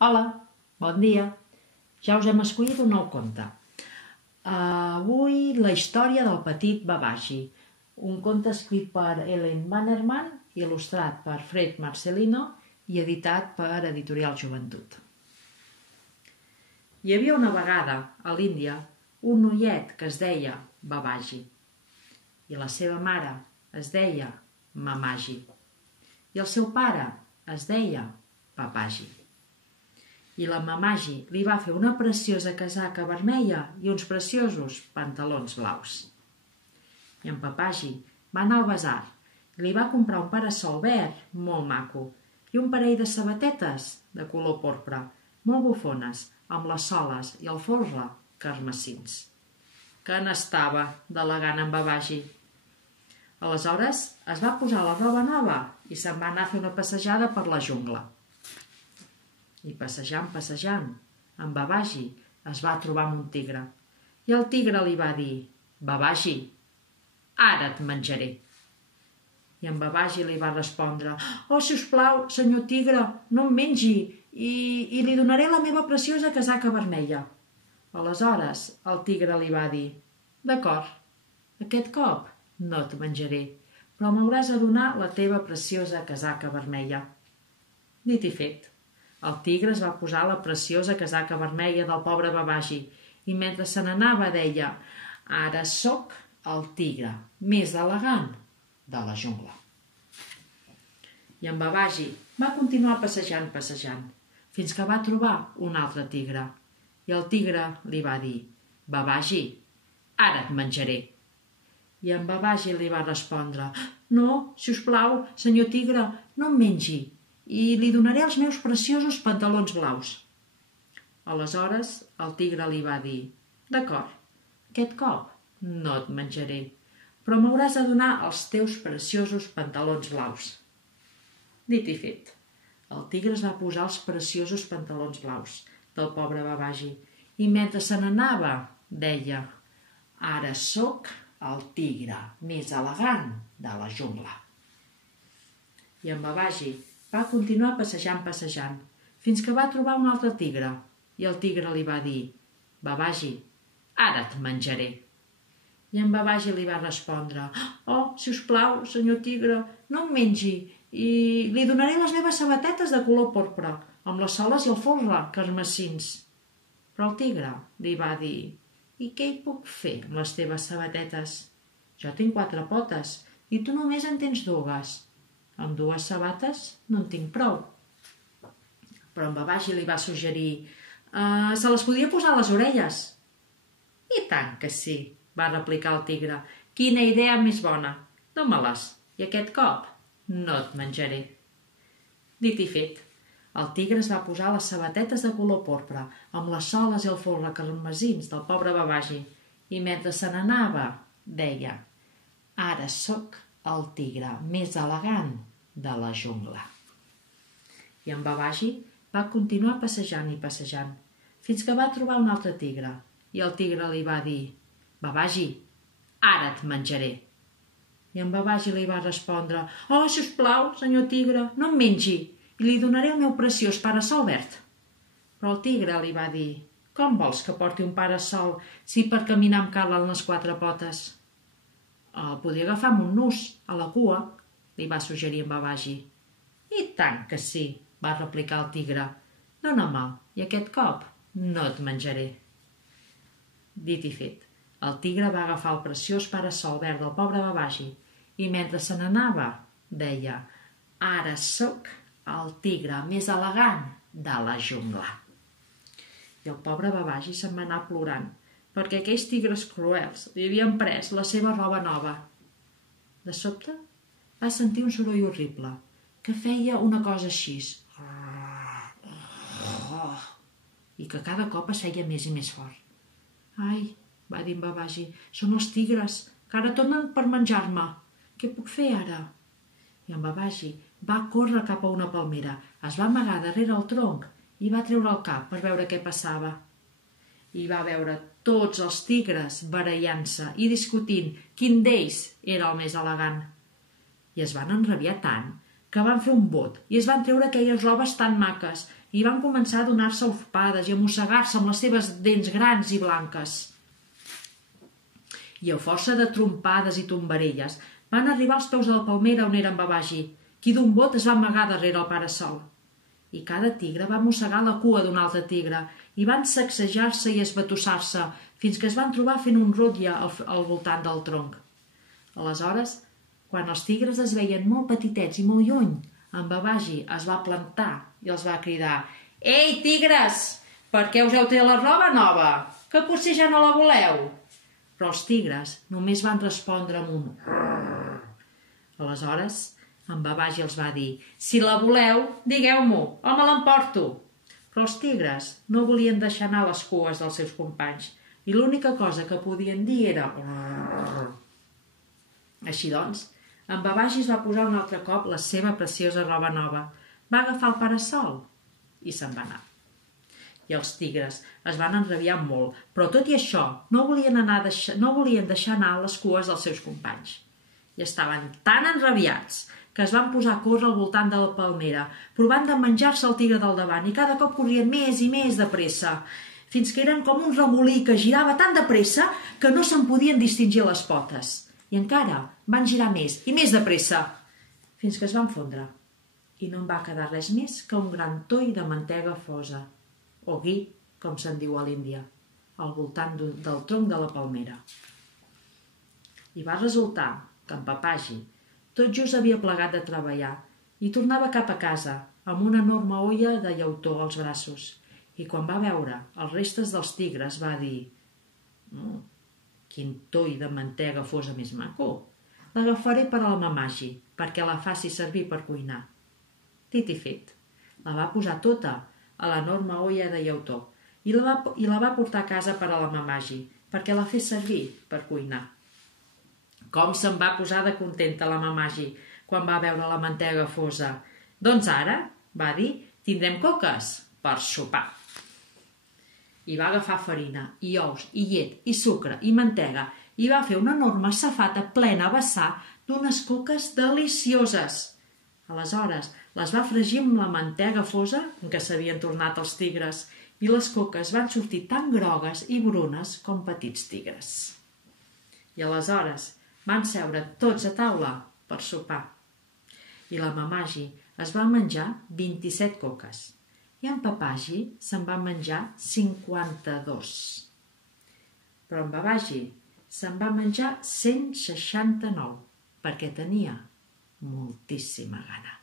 Hola, bon dia. Ja us hem escollit un nou conte. Avui la història del petit Babaji, un conte escrit per Ellen Bannerman, il·lustrat per Fred Marcelino i editat per Editorial Joventut. Hi havia una vegada, a l'Índia, un noiet que es deia Babaji i la seva mare es deia Mamaji i el seu pare es deia Papaji. I la Mamaji li va fer una preciosa casaca vermella i uns preciosos pantalons blaus. I en Papaji va anar al basar i li va comprar un parasol verd molt maco i un parell de sabatetes de color porpra, molt bufones, amb les soles i el folre carmessins. Que n'estava d'elegant en Babaji. Aleshores es va posar la roba nova i se'n va anar a fer una passejada per la jungla. I passejant, en Babaji es va trobar amb un tigre. I el tigre li va dir: «Babaji, ara et menjaré». I en Babaji li va respondre: «Oh, sisplau, senyor tigre, no em mengi i li donaré la meva preciosa casaca vermella». Aleshores el tigre li va dir: «D'acord, aquest cop no et menjaré, però m'hauràs de donar la teva preciosa casaca vermella». Dit i fet. El tigre es va posar la preciosa casaca vermella del pobre Babaji i mentre se n'anava deia: «Ara sóc el tigre més elegant de la jungla». I en Babaji va continuar passejant, fins que va trobar un altre tigre. I el tigre li va dir: «Babaji, ara et menjaré». I en Babaji li va respondre: «No, si us plau, senyor tigre, no em mengi i li donaré els meus preciosos pantalons blaus». Aleshores el tigre li va dir: «D'acord, aquest cop no et menjaré, però m'hauràs de donar els teus preciosos pantalons blaus». Dit i fet. El tigre es va posar els preciosos pantalons blaus del pobre Babaji i mentre se n'anava deia: «Ara sóc el tigre més elegant de la jungla». I en Babaji va continuar passejant, fins que va trobar un altre tigre. I el tigre li va dir: «Babaji, ara et menjaré». I en Babaji li va respondre: «Oh, si us plau, senyor tigre, no em mengi i li donaré les meves sabatetes de color porpra, amb les soles i el folre carmessins». Però el tigre li va dir: «I què hi puc fer amb les teves sabatetes? Jo tinc 4 potes i tu només en tens 2. Amb 2 sabates no en tinc prou». Però en Babaji li va suggerir: «Se les podia posar a les orelles». «I tant que sí», va replicar el tigre. «Quina idea més bona! Dóna-les i aquest cop no et menjaré». Dit i fet. El tigre es va posar les sabatetes de color porpra, amb les soles i el folre carmessins del pobre Babaji, i mentre se n'anava deia: «Ara sóc el tigre més elegant de la jungla». I en Babaji va continuar passejant, fins que va trobar un altre tigre, i el tigre li va dir: «Babaji, ara et menjaré». I en Babaji li va respondre: «Oh, si us plau, senyor tigre, no em mengi i li donaré el meu preciós parasol verd». Però el tigre li va dir: «Com vols que porti un parasol si per caminar em calen les 4 potes?» «Podria agafar amb un nus a la cua», li va suggerir en Babaji. «I tant que sí», va replicar el tigre. «Dóna-me'l i aquest cop no et menjaré». Dit i fet. El tigre va agafar el preciós parasol verd del pobre Babaji i mentre se n'anava deia: «Ara sóc el tigre més elegant de la jungla». I el pobre Babaji se'n va anar plorant perquè aquells tigres cruels li havien pres la seva roba nova. De sobte va sentir un soroll horrible que feia una cosa així i que cada cop es feia més i més fort. «Ai», va dir en Babaji, «són els tigres, que ara tornen per menjar-me. Què puc fer ara?» I en Babaji va córrer cap a una palmera, es va amagar darrere el tronc i va treure el cap per veure què passava. I va veure tots els tigres barallant-se i discutint quin d'ells era el més elegant. I es van enrabiar tant que van fer un bot i es van treure aquelles robes tan maques i van començar a donar-se ofpades i a mossegar-se amb les seves dents grans i blanques. I a força de trompades i tombarelles van arribar als peus de la palmera on era en Babaji, qui d'un bot es va amagar darrere el Pare-sol. I cada tigre va mossegar la cua d'un altre tigre i van sacsejar-se i esbatussar-se fins que es van trobar fent un rotlle al voltant del tronc. Aleshores, quan els tigres es veien molt petitets i molt lluny, en Babaji es va plantar i els va cridar: «Ei, tigres! Per què us heu tret la roba nova? Que potser ja no la voleu?» Però els tigres només van respondre amb un «rrrr». Aleshores, en Babaji els va dir: «Si la voleu, digueu-m'ho, o me l'emporto». Però els tigres no volien deixar anar les cues dels seus companys i l'única cosa que podien dir era «rrrr». Així doncs, en Babaji es va posar un altre cop la seva preciosa roba nova, va agafar el Pare-sol i se'n va anar. I els tigres es van enrabiar molt, però tot i això no volien deixar anar les cues dels seus companys. I estaven tan enrabiats que es van posar a córrer al voltant de la palmera, provant de menjar-se el tigre del davant, i cada cop corrien més i més de pressa, fins que eren com un remolí que girava tan de pressa que no se'n podien distingir les potes. I encara van girar més i més de pressa, fins que es van fondre. I no en va quedar res més que un gran toll de mantega fosa, o gui, com se'n diu a l'Índia, al voltant del tronc de la palmera. I va resultar que en Babaji tot just havia plegat de treballar i tornava cap a casa amb una enorme olla de llautó als braços. I quan va veure els restes dels tigres va dir: «Quin toll de mantega fosa més maco! L'agafaré per a la Mamaji perquè la faci servir per cuinar». Dit i fet, la va posar tota a l'enorme olla de llautó i la va portar a casa per a la Mamaji perquè la fes servir per cuinar. Com se'n va posar de contenta la Mamaji quan va veure la mantega fosa. «Doncs ara», va dir, «tindrem coques per sopar». I va agafar farina, i ous, i llet, i sucre, i mantega, i va fer una enorme safata plena a vessar d'unes coques delicioses. Aleshores, les va fregir amb la mantega fosa en què s'havien tornat els tigres, i les coques van sortir tan grogues i brunes com petits tigres. I aleshores van seure tots a taula per sopar. I la Mamaji es va menjar 27 coques i en Babaji se'n va menjar 52. Però en Babaji se'n va menjar 169 perquè tenia moltíssima gana.